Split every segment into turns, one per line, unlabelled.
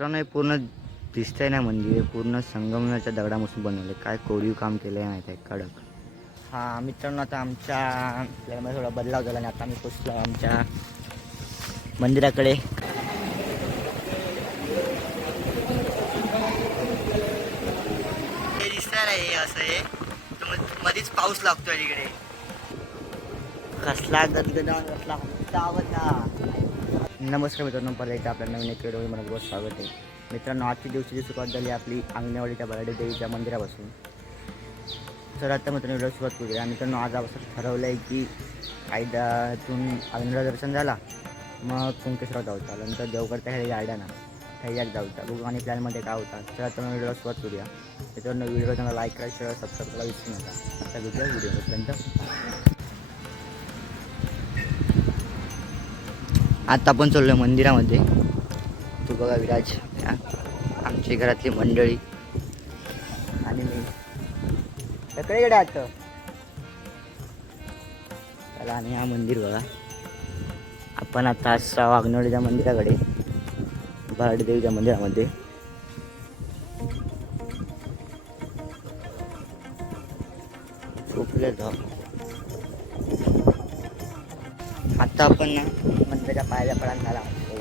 मित्रांनो हे पूर्ण दिसतंय ना मंदिर हे पूर्ण संगमनाच्या दगडापासून बनवले. काय कोरीव काम केलं आहे माहिती आहे? कडक. हा मित्रांनो आता आमच्या आपल्याला थोडा बदलाव झाला आणि आता आम्ही पोचलो आमच्या मंदिराकडे. हे असं आहे मध्येच पाऊस लागतोय इकडे कसला गदगदा कसला मोठा हा नमस्कार मित्रांनो परत एकदा आपल्या नवीन एक व्हिडिओ मला स्वागत आहे. मित्रांनो आजच्या दिवशीची सुरुवात झाली आपली अंगणवाडीच्या बराडे देवीच्या मंदिरापासून. तर आता मित्रांनो व्हिडिओ सुरुवात करूया. मित्रांनो आज आपण ठरवलं आहे की कायद्यातून अंगणवाडी दर्शन झाला मग कुंकेश्वर जाऊचा नंतर देवगडच्या ह्या गार्डन ह्याच्यात जाऊचा बघू आणि प्लॅनमध्ये काय होता तर आता व्हिडिओला सुरुवात करूया. मित्रांनो व्हिडिओ त्यांना लाईक करा शेअर सबस्क्राईब करा विसरू नका. आता भेटूया व्हिडिओपर्यंत आता आपण चाललो आहे मंदिरामध्ये. तू बघा विराज. आमची घरातली मंडळी. आणि मी. सगळे कडे आत चला आणि हा मंदिर बघा. आपण आता आज वाघनोडीच्या मंदिराकडे बराडी देवीच्या मंदिरामध्ये आता आपण ना त्याच्या पायाच्या पडान झाला हो.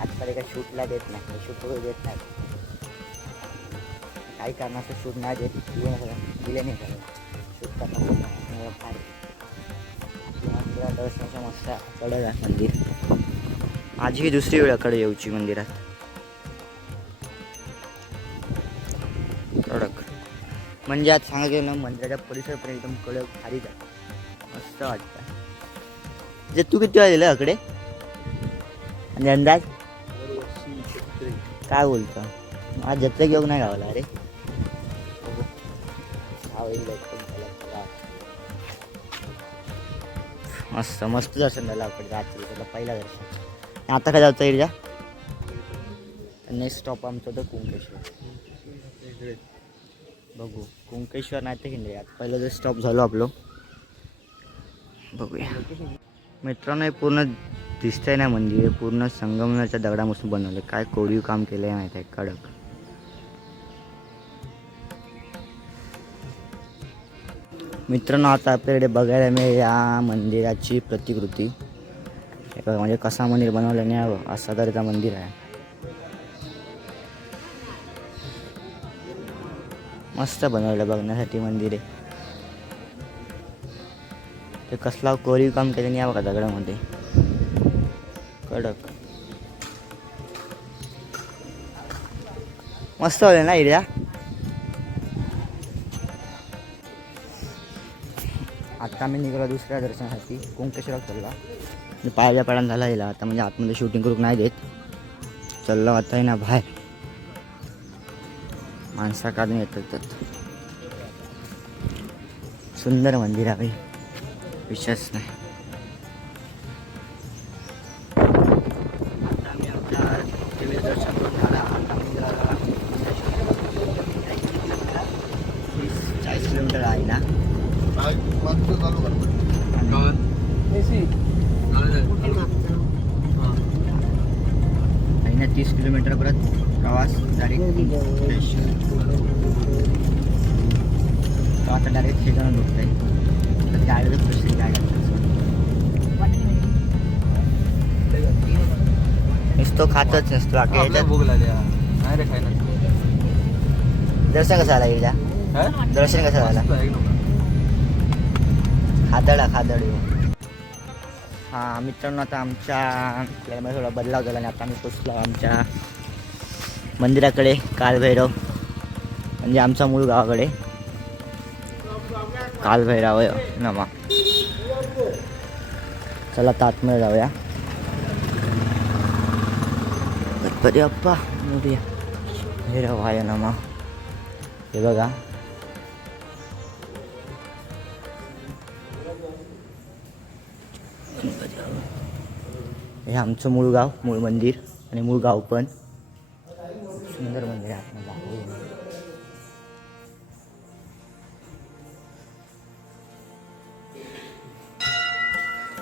आजकाल एका शूटला देत नाही. शूट देत नाही. काही कारणाचं शूट नाही देत. दिले नाही झालं शूट करणं फार दर्शनाच्या मस्त कडक आहे मंदिर. माझी ही दुसरी वेळकडे येऊची मंदिरात. कडक. म्हणजे आज सांगा ना मंदिराच्या परिसर पण एकदम कडक भारी आहे मस्त वाटतं. जे तू किती वेळा दिलं अकडे आणि अंदाज? काय बोलतो? मला जत्रा घेऊन नाही गावला अरे. मस्त मस्त दर्शन झालं आपण रात्री त्याला पहिला दर्शन. आता काय जायचं इर्जा नेक्स्ट स्टॉप आमचं होतं कुंकेश्वर. बघू कुंकेश्वर नाही तर हिंडे आता. पहिलं जर स्टॉप झालो आपलं. बघूया. मित्रांनो हे पूर्ण दिसतंय ना मंदिर पूर्ण संगमनाच्या दगडापासून बनवलं काय कोरीव काम केलं आहे माहिती आहे? कडक. मित्रांनो आता आपल्याकडे बघायला मिळेल या मंदिराची प्रतिकृती. म्हणजे कसा मंदिर बनवलं नाही असा तऱ्हेचा मंदिर आहे. मस्त बनवलं बघण्यासाठी मंदिर आहे. ते कसला कोरीव काम केलं नाही बघा दगडामध्ये. कडक. मस्त होले ना एरिया आता मी निघालो दुसऱ्या दर्शनासाठी कुंकेश्वर चालला मी पायाच्या पडान झाला येईल आता म्हणजे आतमध्ये शूटिंग करून नाही देत. चाललो आता आहे ना बाहेर. माणसा काढून येतात सुंदर मंदिर आहे. विशेष नाही. तीस किलोमीटर परत प्रवास डायरेक्ट आता डायरेक्ट हे जाणं दुखतंय गाडीचं प्रश्न काय नुसतो खातच नसतो.
भूक लागल्या नाही रे खायला.
दर्शन कसं आला गेल्या दर्शन कसं झाला? खादडा खादड मित्रांनो आता आमच्या आपल्याला थोडा बदलाव झाला आणि आता आम्ही पोचलो आमच्या मंदिराकडे कालभैरव. म्हणजे आमचा मूळ गावाकडे. कालभैरव नमा. चला तातमध्ये जाऊया. गणपती अप्पा मोरया भैरव आहे नमा. हे बघा. हे आमचं मूळ गाव मूळ मंदिर आणि मूळ गाव पण. सुंदर मंदिर आहे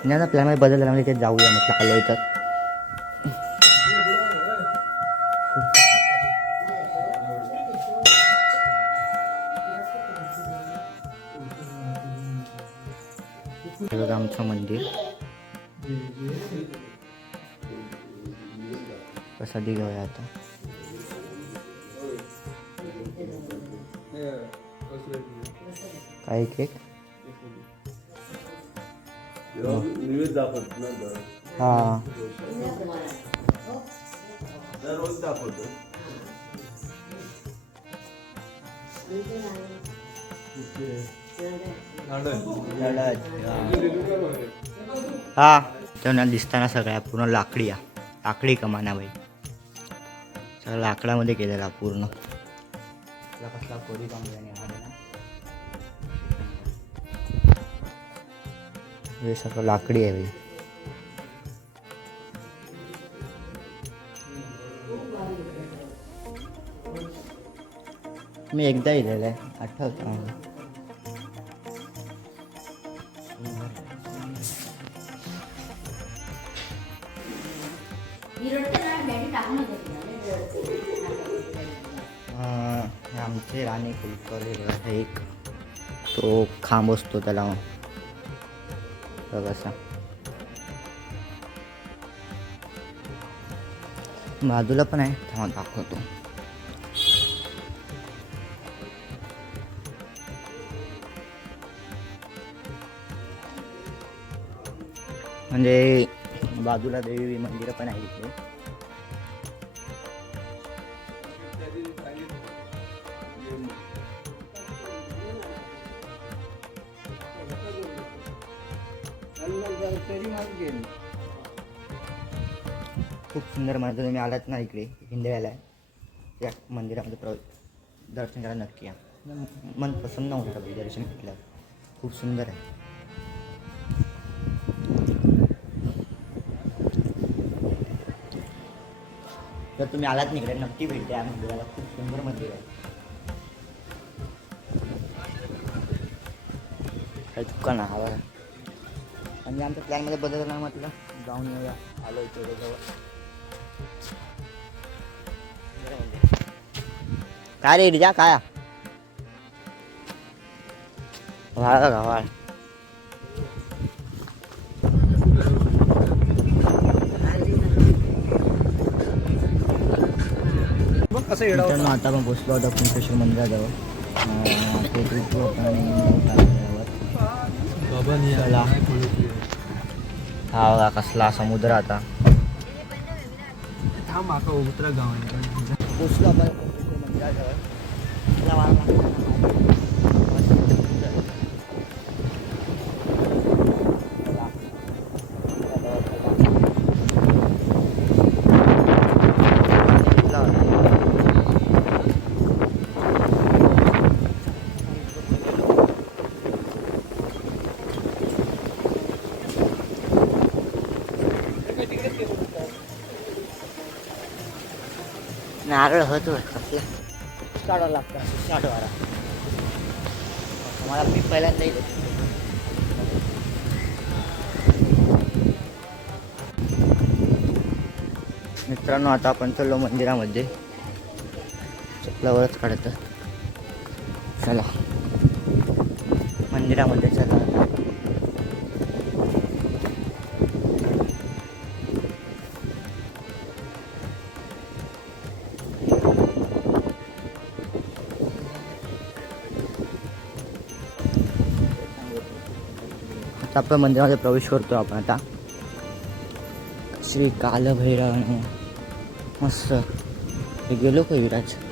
नाही ना प्लॅनमध्ये बदल झाला म्हणजे ते जाऊया म्हटलं आलो तर प्रसादी घेऊया आता काही केक हा हा त्यांना दिसताना सगळ्या पूर्ण लाकडी या लाकडी कमाना बाई लाकडामध्ये केलेला पूर्ण. कसला कोरी हा ना. सगळं लाकडी आहे मी एकदा इलेलं आहे आठवतं हे आमचे राणे कुलकर्णी हे एक. तो खांब असतो त्याला. असा. बाजूला पण आहे. थांबा दाखवतो. म्हणजे बाजूला देवी मंदिरं पण आहे इथे. खूप सुंदर म्हणतो तुम्ही आलात ना इकडे हिंदव्याला या मंदिरामध्ये प्र दर्शन करायला नक्की. या मन प्रसन्न होतं पाहिजे दर्शन घेतलं खूप सुंदर आहे. जर तुम्ही आलात ना इकडे नक्की भेट द्या. मंदिराला खूप सुंदर मंदिर आहे. काही चुका ना हवा आणि आमच्या प्लॅनमध्ये बदल नाही म्हटलं जाऊन येऊया. आलो इथे जवळ. काय रे रिजा काय? वाळ का वाळ? आता आपण पोचलो होता कुंकेश्वर मंदिराजवळ. आणि. चला. हा बघा कसला समुद्र आता
थांब माका उतरा गाव
पोचलो नारळ होतो काढावं लागतं साठवारा मला मी पहिल्यांदा येतो मित्रांनो आता आपण चाललो मंदिरामध्ये. चपलावरच काढत चला. मंदिरामध्ये. तर आपण मंदिरामध्ये प्रवेश करतो आपण आता. श्री कालभैरव मस्त. हे गेलो का विराज?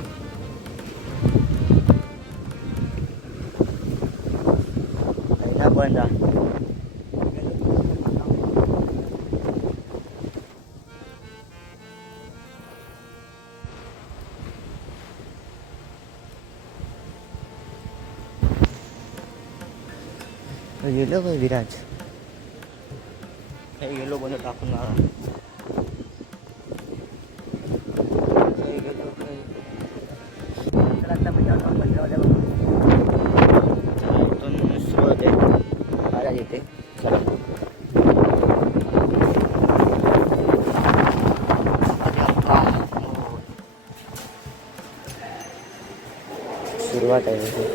इथून स्रोत आहे महाराज येते चला सुरुवात आहे इथे.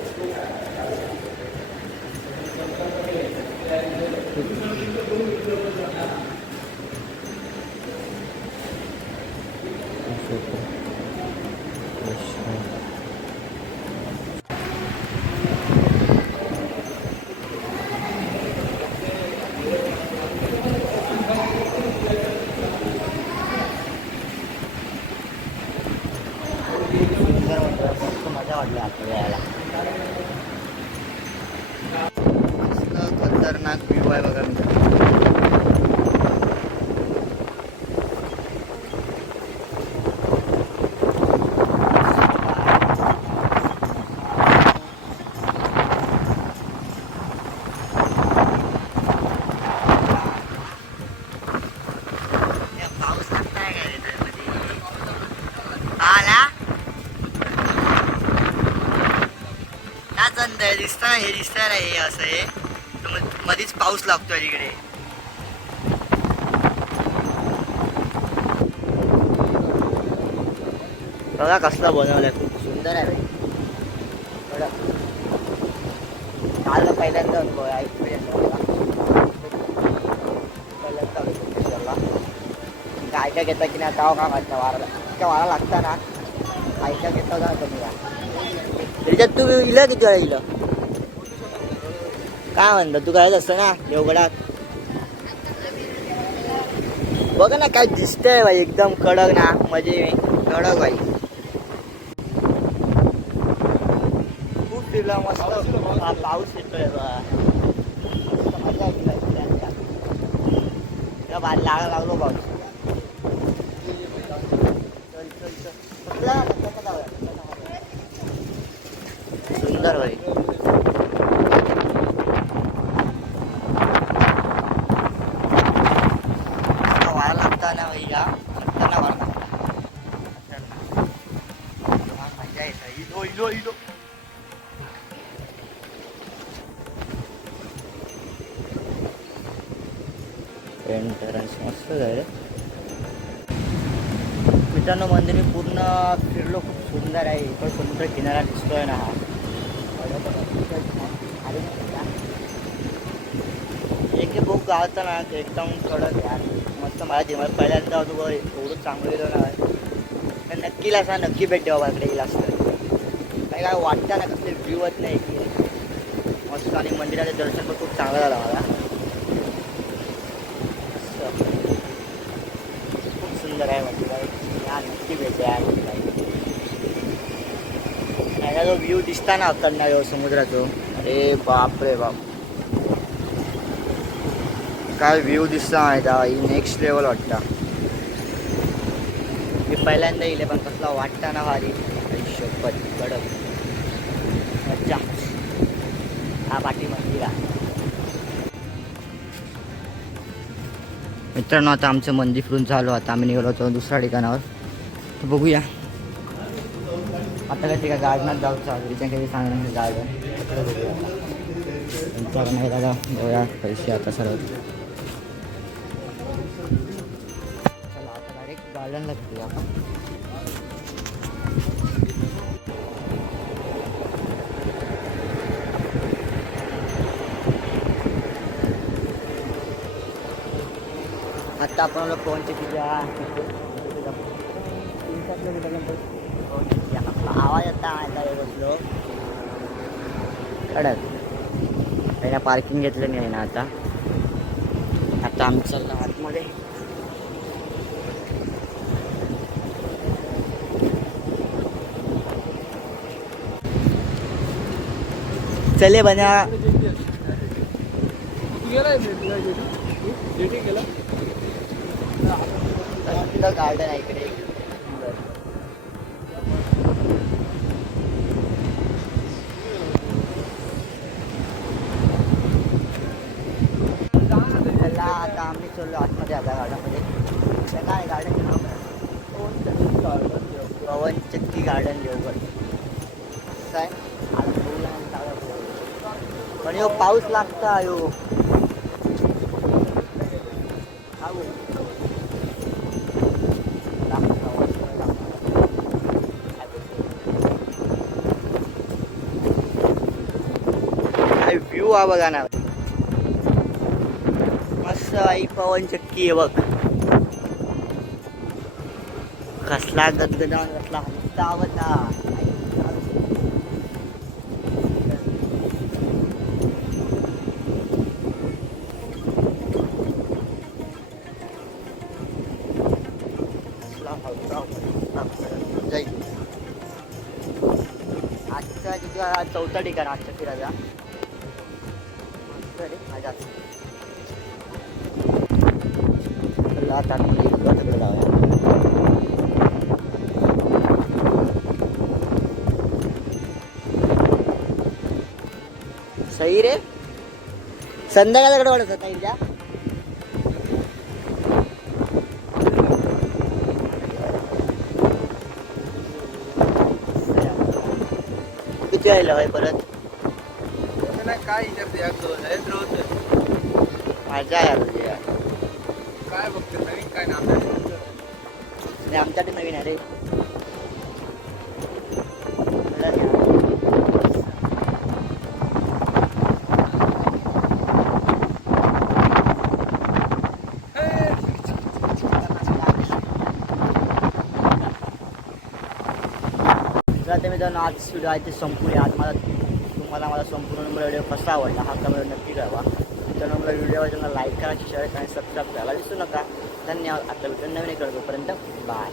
सुंदर वाटलं मस्त मजा वाटली आपल्याला यायला मस्त खतरनाक व्ह्यू आहे बघा मित्रांनो ना चंद ना हे दिसता ना हे असं हे. मध्येच पाऊस लागतोय तिकडे. बघा कसला बनवलाय खूप सुंदर आहे भाई काल पहिल्यांदा अनुभव पहिल्यांदा काय काय घेता की नाही तेव्हा का वाटतं वारा त्या वारा लागता ना. काय काय घेता का कमी त्याच्यात तू इलं किती वेळा इलं? काय म्हणतो तू काय असतं ना देवगडात बघ ना काय दिसतंय बाई एकदम कडक ना म्हणजे कडक बाई खूप फिरला मस्त हा, पाऊस येतोय बा. मस्त मजा येते बाई फिरायला. त्या बाहेर लागा लागलो पाऊस चल चल चल कुठला? कुठला जाऊया? कुठला जाऊया? सुंदर भाई मित्रांनो मंदिर मी पूर्ण फिरलो खूप सुंदर आहे. इकडं समुद्र किनारा दिसतोय ना हा. एक बुक गावता ना एकदम थोडं मस्त मला जेव्हा पहिल्यांदा होतो बघ, एवढं चांगलं गेलो ना. तर नक्की असा नक्की भेट द्यावा माझ्याकडे गेला असतं काही काय वाटतं ना कसले व्ह्यू येत नाही. मस्त आणि मंदिराचं दर्शन पण खूप चांगलं झालं मला. खूप सुंदर आहे मंदिर. नक्की भेट द्या याचा जो व्ह्यू दिसता ना अकडनं यो समुद्राचो. अरे बाप रे बाप. काय व्ह्यू दिसता माहिती ही नेक्स्ट लेवल वाटता. मी पहिल्यांदा येईल पण कसला वाटता ना भारी. शपथ कडक. मज्जा. हा पाठी मंदिर आहे. मित्रांनो आता आमचं मंदिर फिरून झालो आता आम्ही निघालो होतो दुसऱ्या ठिकाणावर. बघूया. आता काय का गार्डनात जाऊ तिच्या काही सांगणार गार्डन. तिकडे बघूया नाही दादा बघूया पैसे आता सर्व. चला आता डायरेक्ट गार्डनला भेटूया आपण. आता आपण आलो पवनचे आवाज आता बसलो कडक. पहिला पार्किंग घेतलं नाही ना आता. आता आम्ही चाललो आतमध्ये. चले बना गार्डन आहे इकडे. आम्ही चाललो आतमध्ये आता गार्डनमध्ये त्या काय गार्डन पवन चक्की गार्डन देवगड कसं आहे. पण यो पाऊस लागता यो. हा व्ह्यू हा बघा ना. आई पवन चक्की आहे बघ. कसला गदगदा कसला हलता आवाज हलता आजचा चौथा ठिकाण आजच्या फिरायला आतमध्ये जाऊया सही रे संध्याकाळकडे वाढत होता इथल्या किती वेळेला भाई परत
काय विचारते? या दोन आहेत रोज
मजा आहे तुझी यार.
काय बघते? काय नाम नाही
आणि आमच्याकडे नवीन आहे रे. मित्रांनो आज व्हिडिओ आहे ते संपूर्ण. आज मला तुम्हाला मला संपूर्ण व्हिडिओ कसा आवडला हा कमेंट नक्की कळवा. मित्रांनो मला व्हिडिओ आवडला लाईक करायची शेअर आणि सबस्क्राईब करायला विसरू नका. धन्यवाद. आता भेटून नवीन कळतोपर्यंत बाय.